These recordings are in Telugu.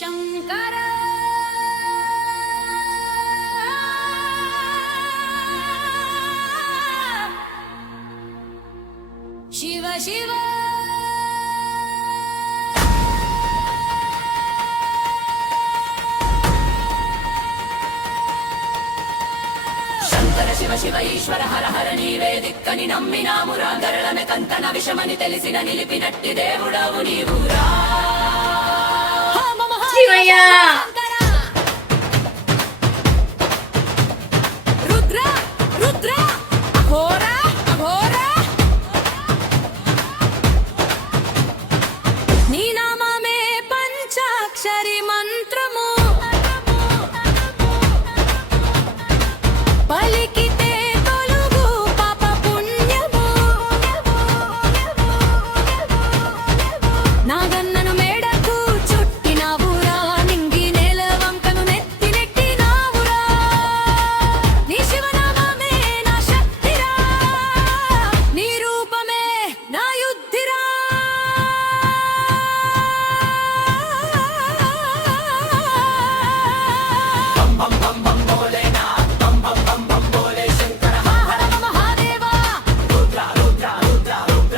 శంకర శివ శివ శంకర శివ శివ ఈశ్వర హర హర నీవే దిక్కని నమ్మినామురా గరళమె కంతన విషమని తెలిసిన నిలిపినట్టి దేవుడవు నీవురా శివయ్య రుద్ర రుద్ర అఘోర అఘోర నీ నామమే పంచాక్షరి మంత్రము పలికితే తొలుగు పాప పుణ్యము నాగన్నను మేడకు చుట్టినావురా నింగి నేల వంకను నెత్తి నెట్టినావురా నీ శివనామమే నా శక్తిరా నీ రూపమే నా యుద్ధిరా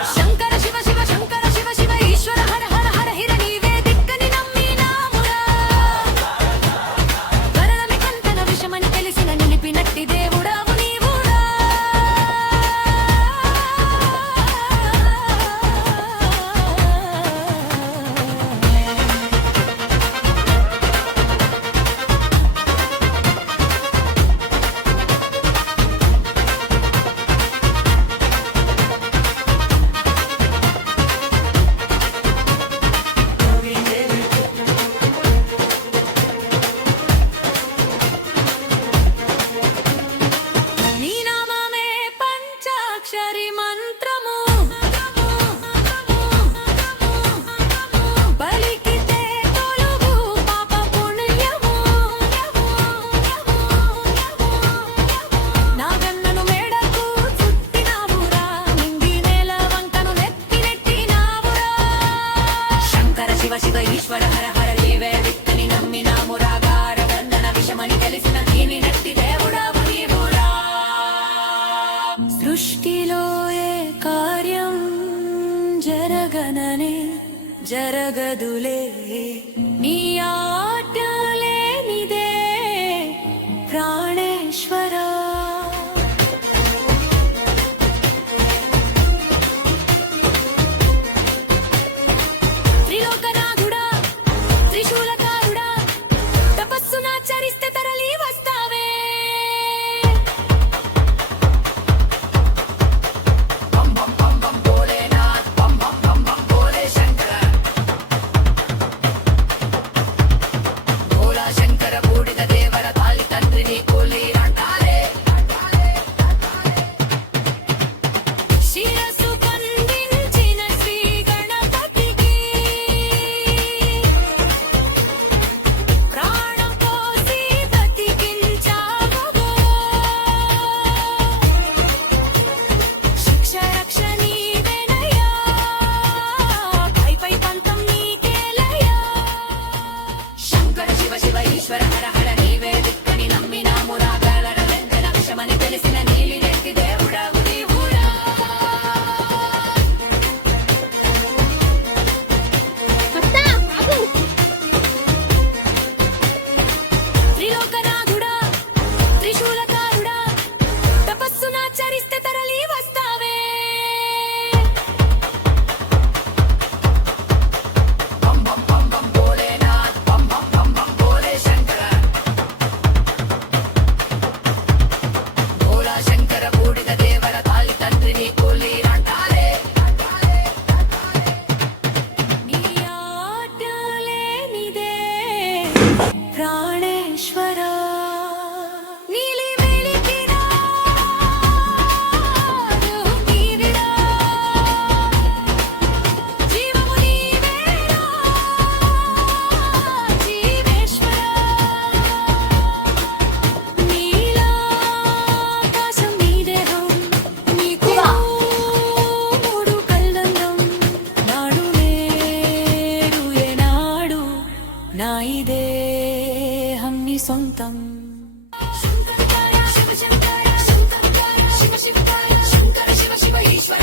శంకర శివ శివ శంకర శివ శివ ఈశ్వర హర హర హర హిర నీవే దిక్కని నమ్మినామురా కరళమి కంతన విషమని తెలిసిన నిలిపినట్టి దేవుడవు నీవురా నీ నామమే పంచాక్షరి మంత్రము పలికితే తొలుగు పాప పుణ్యము నాగన్నను మేడకు చుట్టినావురా నింగి నేల వంకను నెత్తి నెట్టినావురా శంకర శివ శివ ఈశ్వర హర హర నీవే దిక్కని నమ్మినామురా గారగంధన విషమని తెలిసిన దీని నట్టి దేవుడవు నీవురా సృష్టిలో ఏ కార్యం జరగననే జరగదులే నీ ఆటలేనిదే ప్రాణేశ్వరా త్రిలోకనాథుడా త్రిశూలకారుడా తపస్సునాచరిస్తే తరలి వస్తా నా ఇదే హమ్ని సొంతం శివ శివ శివ శివ ఈశ్వర